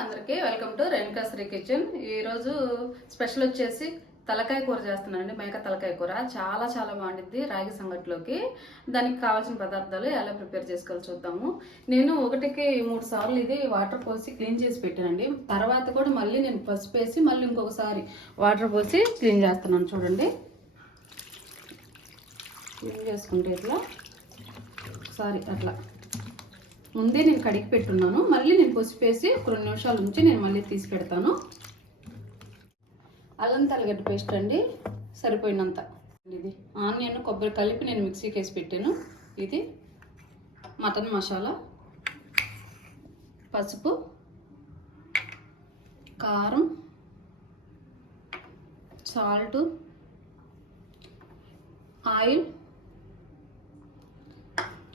అందరికీ welcome to Renuka Sri kitchen. ఈరోజు special వచ్చేసి తలకాయ కూర చేస్తున్నానండి మేక తలకాయ కూర. చాలా చాలా బాగుంటుంది రాగి సంగటిలోకి. దానికి కావాల్సిన పదార్థాలు ఎలా ప్రిపేర్ చేసుకోవాలి చూద్దాము. నేను ఒకటికి మూడు సార్లు ఇది వాటర్ పోసి క్లీన్ చేసి పెట్టానండి. తర్వాత కూడా మళ్ళీ నేను పసుపు వేసి మళ్ళీ ఇంకొకసారి వాటర్ పోసి క్లీన్ చేస్తున్నాను చూడండి. క్లీన్ చేసుకుంటే ఇట్లా సారీ అట్లా. ముందే నేను కడిగి పెట్టున్నాను. మళ్ళీ నేను పసుపేసి ఒక రెండు నిమిషాలు ఉంచి నేను మళ్ళీ తీసి పెడతాను అల్లం తలగడ్డ పేస్ట్ అండి. సరిపోయినంత. ఇది ఆనియన్ కొబ్బరి కలిపి నేను మిక్సీకి వేసి పెట్టాను. ఇది మటన్ మసాలా పసుపు కారం సాల్ట్ ఆయిల్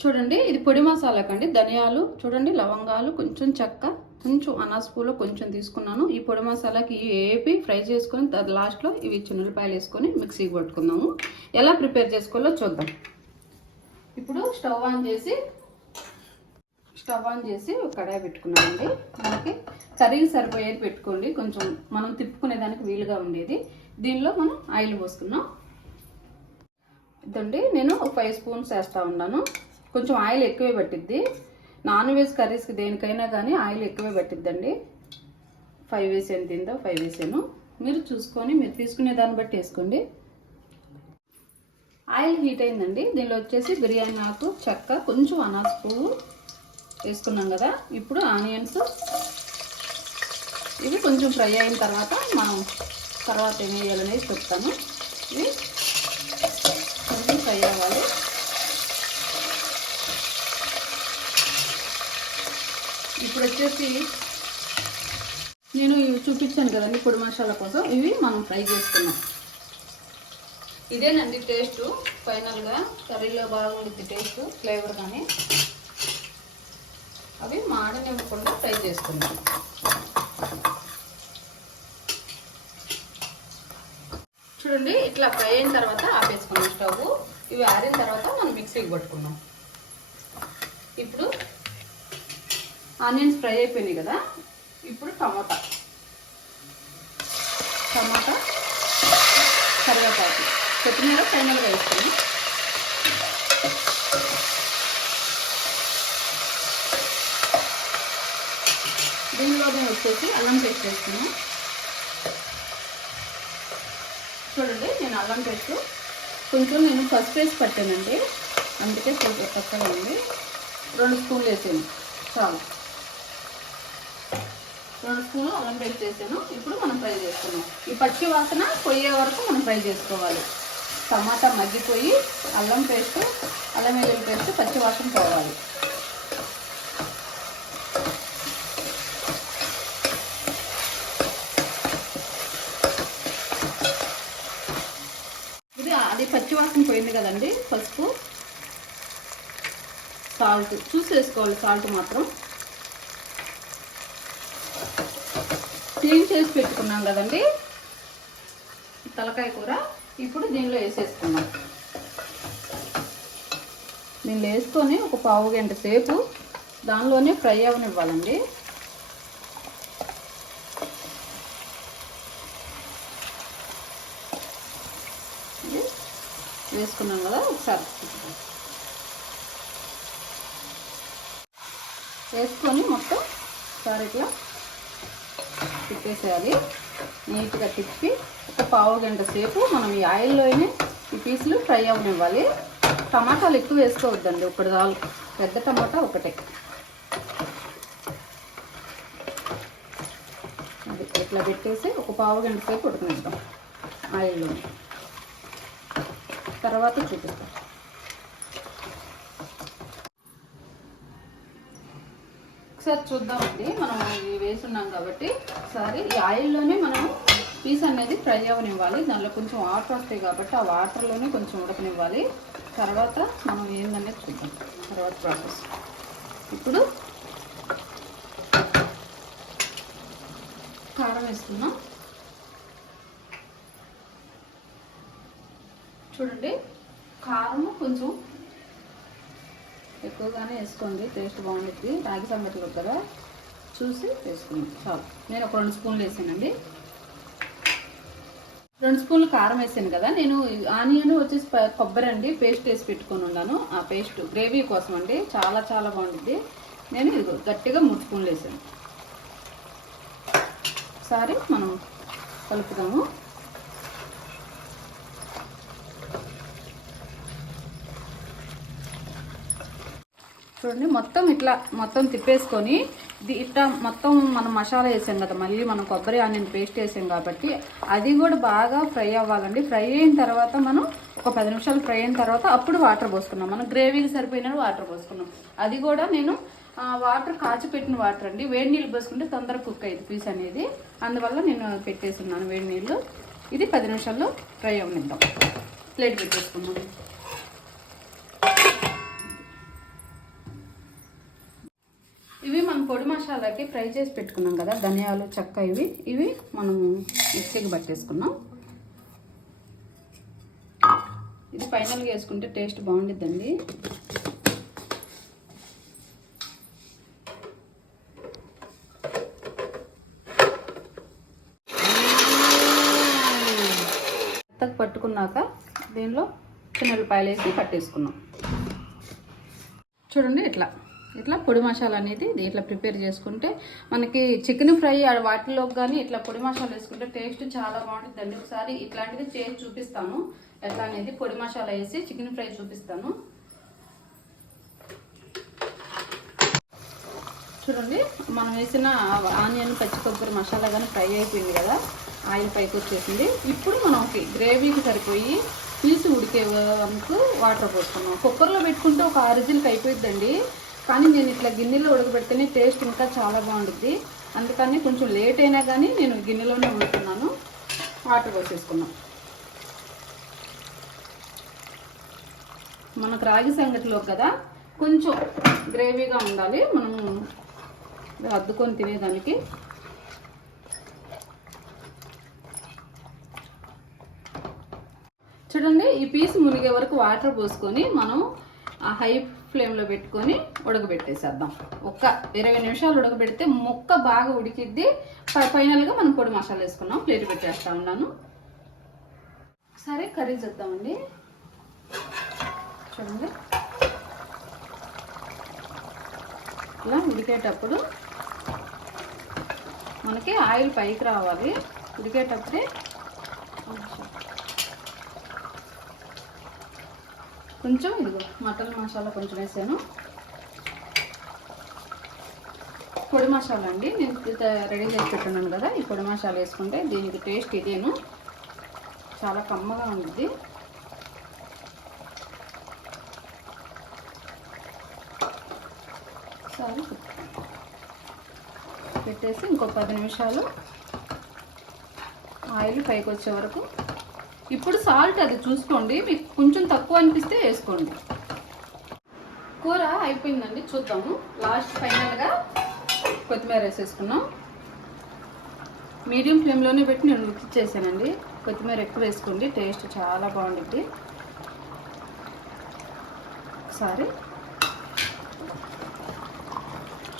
చూడండి ఇది పొడి మసాలా కండి ధనియాలు చూడండి లవంగాలు కొంచెం చెక్క కొంచెం అనాస పూలు కొంచెం తీసుకున్నాను. ఈ పొడి మసాలాకి ఏపి ఫ్రై చేసుకొని లాస్ట్లో ఇవి చిన్నపాయలు వేసుకొని మిక్సీ పట్టుకుందాము. ఎలా ప్రిపేర్ చేసుకోవాలో చూద్దాం. ఇప్పుడు స్టవ్ ఆన్ చేసి స్టవ్ ఆన్ చేసి ఒక కడాయి పెట్టుకున్నామండి మనకి కర్రీకి సరిపోయేది పెట్టుకోండి. కొంచెం మనం తిప్పుకునే దానికి వీలుగా ఉండేది. దీనిలో మనం ఆయిల్ పోసుకున్నాం ఇదండి నేను ఒక ఫైవ్ స్పూన్స్ వేస్తూ ఉన్నాను. కొంచెం ఆయిల్ ఎక్కువే పట్టిద్ది. నాన్ వెజ్ కర్రీస్కి దేనికైనా కానీ ఆయిల్ ఎక్కువే పట్టిద్దండి. ఫైవ్ వేసాను తిందో ఫైవ్ వేసాను. మీరు చూసుకొని మీరు తీసుకునే దాన్ని బట్టి వేసుకోండి. ఆయిల్ హీట్ అయిందండి. దీనిలో వచ్చేసి బిర్యానీ ఆకు చెక్క కొంచెం అనాస్ పువ్వు వేసుకున్నాం కదా. ఇప్పుడు ఆనియన్స్. ఇవి కొంచెం ఫ్రై అయిన తర్వాత మనం తర్వాత ఏం వేయాలనేది చెప్తాను. ఇవి కొంచెం ఫ్రై ఇప్పుడు వచ్చేసి నేను ఇవి చూపించాను కదండి పొడి మసాలా కోసం. ఇవి మనం ఫ్రై చేసుకున్నాం. ఇదేనండి టేస్ట్. ఫైనల్గా కర్రీలో బాగుంటుంది టేస్ట్ ఫ్లేవర్ కానీ. అవి మాడనివ్వకుండా ఫ్రై చేసుకున్నాం. చూడండి ఇట్లా ఫ్రై అయిన తర్వాత ఆపేసుకున్నాం స్టవ్. ఇవి ఆరిన తర్వాత మనం మిక్సీకి పట్టుకున్నాం. ఇప్పుడు ఆనియన్స్ ఫ్రై అయిపోయినాయి కదా? ఇప్పుడు టమాటా. టమాటా కరివేపాకు. కొత్తిమీర ఫైనల్గా వేసుకుని. దీనిలోనే వచ్చేసి అల్లం పేస్ట్ వేసుకున్నాం. చూడండి నేను అల్లం పేస్ట్ కొంచెం నేను ఫస్ట్ వేసి పట్టానండి. అందుకే కొంచెం తక్కువ ఉంది. రెండు స్పూన్లు వేసాను చాలు. రెండు స్పూన్లు అల్లం పేస్ట్ వేసాను. ఇప్పుడు మనం ఫ్రై చేసుకున్నాం ఈ పచ్చి వాసన పోయే వరకు మనం ఫ్రై చేసుకోవాలి. టమాటా మగ్గిపోయి అల్లం పేస్ట్ అల్లం వెల్లుల్లి పేస్ట్ పచ్చి వాసన పోవాలి. ఇది అది పచ్చి వాసన పోయింది కదండి పసుపు. సాల్ట్. చూసి వేసుకోవాలి సాల్ట్ మాత్రం. క్లీన్ చేసి పెట్టుకున్నాం కదండి. తలకాయ కూర ఇప్పుడు దీనిలో వేసేసుకున్నాం దీనిలో వేసుకొని ఒక పావు గంట సేపు దానిలోనే ఫ్రై అవనివ్వాలండి. వేసుకున్నాం కదా ఒకసారి. వేసుకొని మొత్తం ఒకసారి ఇట్లా తిప్పేసేయాలి. నీట్గా తిప్పి ఒక పావు గంట సేపు మనం ఈ ఆయిల్లోనే ఈ పీసులు ఫ్రై అవ్వనివ్వాలి. టమాటాలు ఎక్కువ వేసుకోవద్దండి ఒకటి చాలు. పెద్ద టమాటా ఒకటే. అది ఇట్లా పెట్టేసి ఒక పావు గంట సేపు ఉడకనిద్దాం ఆయిల్లో తర్వాత చూపిస్తాం. ఒకసారి చూద్దామండి. మనం ఇవి వేసున్నాం కాబట్టి ఒకసారి ఈ ఆయిల్లోనే మనం పీస్ అనేది ఫ్రై అవ్వనివ్వాలి దానిలో కొంచెం వాటర్ వస్తాయి కాబట్టి ఆ వాటర్లోనే కొంచెం ఉడకనివ్వాలి. తర్వాత మనం ఏందనేది చూద్దాం. తర్వాత ప్రాసెస్ ఇప్పుడు కారం వేసుకున్నాం చూడండి కారం కొంచెం ఎక్కువగానే వేసుకోండి టేస్ట్ బాగుంటుంది రాగి సంగటిలో కదా? చూసి వేసుకోండి చాలు. నేను ఒక రెండు స్పూన్లు వేసానండి. రెండు స్పూన్లు కారం వేసాను కదా? నేను ఆనియన్ వచ్చేసి కొబ్బరి అండి పేస్ట్ వేసి పెట్టుకొని ఉన్నాను. ఆ పేస్ట్ గ్రేవీ కోసం అండి. చాలా చాలా బాగుంటుంది నేను ఇది గట్టిగా మూడు స్పూన్లు వేసాను. ఒకసారి మనం కలుపుదాము. చూడండి మొత్తం ఇట్లా మొత్తం తిప్పేసుకొని ఇది ఇట్లా మొత్తం మనం మసాలా వేసాం కదా మళ్ళీ మనం కొబ్బరి ఆనియన్ పేస్ట్ వేసాం కాబట్టి అది కూడా బాగా ఫ్రై అవ్వాలండి. ఫ్రై అయిన తర్వాత మనం ఒక పది నిమిషాలు ఫ్రై అయిన తర్వాత అప్పుడు వాటర్ పోసుకున్నాం మనం గ్రేవీకి సరిపోయిన వాటర్ పోసుకున్నాం అది కూడా నేను వాటర్ కాచిపెట్టిన వాటర్ అండి. వేడి నీళ్ళు పోసుకుంటే తొందరగా కుక్ అయ్యింది పీస్ అనేది. అందువల్ల నేను పెట్టేస్తున్నాను వేడి నీళ్ళు. ఇది పది నిమిషాల్లో ఫ్రై అవ్వనిద్దాం. ప్లేట్ పెట్టేసుకున్నాం పొడి మసాలాకి ఫ్రై చేసి పెట్టుకున్నాం కదా ధనియాలు చెక్క ఇవి. ఇవి మనం మిక్సీకి పట్టేసుకున్నాం. ఇది ఫైనల్గా వేసుకుంటే టేస్ట్ బాగుండిద్దండి. మెత్తగా పట్టుకున్నాక దీనిలో చిన్నపాయలు వేసి పట్టేసుకున్నాం. చూడండి ఇట్లా. ఇట్లా పొడి మసాలా అనేది ఇట్లా ప్రిపేర్ చేసుకుంటే మనకి చికెన్ ఫ్రై వాటిలో కానీ ఇట్లా పొడి మసాలా వేసుకుంటే టేస్ట్ చాలా బాగుంటుందండి ఒకసారి ఇట్లాంటిది చేసి చూపిస్తాను. ఎట్లా అనేది పొడి మసాలా వేసి చికెన్ ఫ్రై చూపిస్తాను. చూడండి మనం వేసిన ఆనియన్ పచ్చి కొబ్బరి మసాలా కానీ ఫ్రై అయిపోయింది కదా ఆయిల్ పైకి వచ్చేసింది. ఇప్పుడు మనకి గ్రేవీకి సరిపోయి పీసు ఉడికే వరకు వాటర్ పోసుకున్నాం కుక్కర్లో పెట్టుకుంటే ఒక అరిజిల్కి అయిపోయిద్దండి. కానీ నేను ఇట్లా గిన్నెలో ఉడకబెడితేనే టేస్ట్ ఇంకా చాలా బాగుంటుంది అందుకని కొంచెం లేట్ అయినా కానీ నేను గిన్నెలోనే వండుతున్నాను వాటర్ పోసేసుకున్నాం మనకు రాగి సంగటిలో కదా కొంచెం గ్రేవీగా ఉండాలి. మనం అద్దుకొని తినేదానికి. చూడండి ఈ పీస్ మునిగే వరకు వాటర్ పోసుకొని మనం ఆ హై ఫ్లేమ్లో పెట్టుకొని ఉడకబెట్టేసేద్దాం. ఒక్క ఇరవై నిమిషాలు ఉడకబెడితే ముక్క బాగా ఉడికిద్ది. ఫైనల్గా మనం పొడి మసాలా వేసుకున్నాం. ప్లేట్ పెట్టేస్తా ఉన్నాను. సరే కర్రీ చేద్దామండి. చూడండి. ఇలా ఉడికేటప్పుడు మనకి ఆయిల్ పైకి రావాలి. ఉడికేటప్పుడే కొంచెం ఇదిగో మటన్ మసాలా కొంచెం వేసాను. పొడి మసాలా అండి. నేను రెడీ చేసి పెట్టున్నాను కదా ఈ పొడి మసాలా వేసుకుంటే దీనికి టేస్ట్ ఇదేను. చాలా కమ్మగా ఉంటుంది సరే. పెట్టేసి ఇంకో పది నిమిషాలు ఆయిల్ పైకి వచ్చే వరకు ఇప్పుడు సాల్ట్ అది చూసుకోండి. మీకు కొంచెం తక్కువ అనిపిస్తే వేసుకోండి. కూర అయిపోయిందండి. చూద్దాము. లాస్ట్ ఫైనల్గా కొత్తిమీర వేసేసుకున్నాం. మీడియం ఫ్లేమ్లోనే పెట్టి నేను ఉడికిచ్చేసానండి కొత్తిమీర ఎక్కువ వేసుకోండి. టేస్ట్ చాలా బాగుంటుంది. ఒకసారి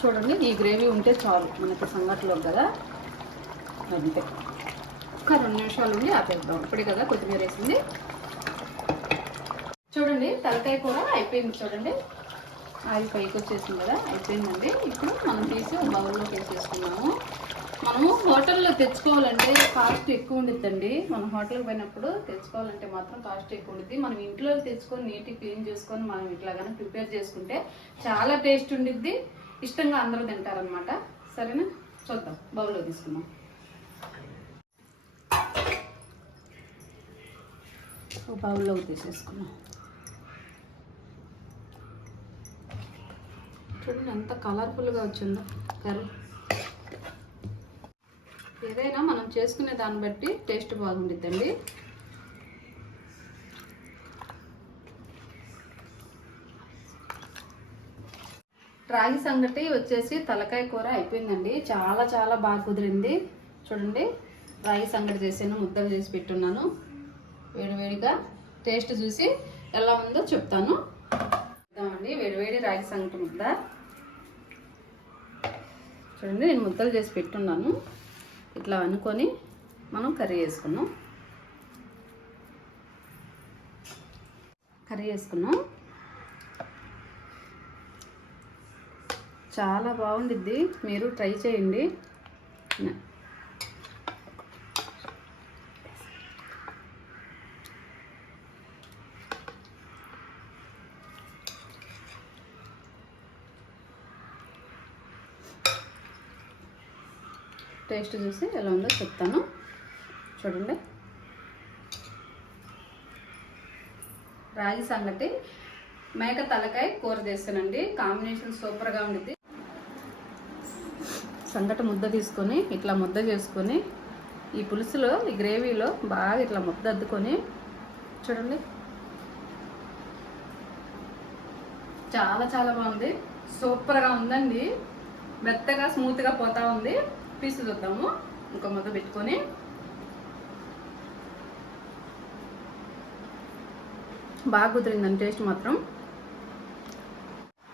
చూడండి. ఈ గ్రేవీ ఉంటే చాలు. మనకి సంగట్లో కదా. అంతే. ఒక రెండు నిమిషాలు ఉండి ఆపేద్దాం. ఇప్పుడే కదా కొత్తిమీర వేసింది. చూడండి తలకాయ కూర అయిపోయింది చూడండి. ఆయిల్ పైకి వచ్చేసింది కదా అయిపోయిందండి. ఇప్పుడు మనం తీసి ఒక బౌల్లోకి వేసేసుకున్నాము మనము హోటల్లో తెచ్చుకోవాలంటే కాస్ట్ ఎక్కువ ఉండిద్దండి. మనం హోటల్కి పోయినప్పుడు తెచ్చుకోవాలంటే మాత్రం కాస్ట్ ఎక్కువ ఉంటుంది మనం ఇంట్లో తెచ్చుకొని నీట్గా క్లీన్ చేసుకొని మనం ఇట్లాగానే ప్రిపేర్ చేసుకుంటే చాలా టేస్ట్ ఉండిద్ది. ఇష్టంగా అందరూ తింటారనమాట సరేనా? చూద్దాం. బౌల్లో తీసుకుందాం. ఒక బౌల్లోకి తీసేసుకున్నాం. చూడండి ఎంత కలర్ఫుల్గా వచ్చిందో కర్రీ. ఏదైనా మనం చేసుకునే దాన్ని బట్టి టేస్ట్ బాగుండిద్దండి. రాగి సంగటి వచ్చేసి తలకాయ కూర అయిపోయిందండి. చాలా చాలా బాగా కుదిరింది. చూడండి రాగి సంగటి చేసాను ముద్దలు చేసి పెట్టున్నాను. వేడివేడిగా టేస్ట్ చూసి ఎలా ఉందో చెప్తాను. అండి వేడివేడి రాగి సంగటి ముద్ద. చూడండి నేను ముద్దలు చేసి పెట్టున్నాను. ఇట్లా అనుకొని మనం కర్రీ వేసుకున్నాం కర్రీ వేసుకున్నాం చాలా బాగుండిద్ది. మీరు ట్రై చేయండి. టేస్ట్ చూసి ఎలా ఉందో చెప్తాను. చూడండి. రాగి సంగటి మేక తలకాయ కూర చేస్తానండి కాంబినేషన్ సూపర్గా ఉండిద్ది. సంగటి ముద్ద తీసుకొని ఇట్లా ముద్ద చేసుకొని ఈ పులుసులో ఈ గ్రేవీలో బాగా ఇట్లా ముద్ద అద్దుకొని చూడండి. చాలా చాలా బాగుంది. సూపర్గా ఉందండి. మెత్తగా స్మూత్గా పోతా ఉంది. పీసు చూద్దాము. ఇంకో ముద్ద పెట్టుకొని. బాగా కుదిరిందండి టేస్ట్ మాత్రం.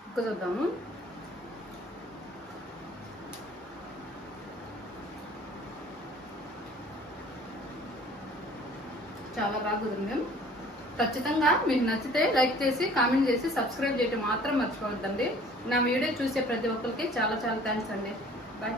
కుక్క చూద్దాము. చాలా బాగా కుదిరింది. ఖచ్చితంగా మీకు నచ్చితే లైక్ చేసి కామెంట్ చేసి సబ్స్క్రైబ్ చేయడం మాత్రం మర్చిపోవద్దండి. నా వీడియో చూసే ప్రతి ఒక్కరికి చాలా చాలా థ్యాంక్స్ అండి. బాయ్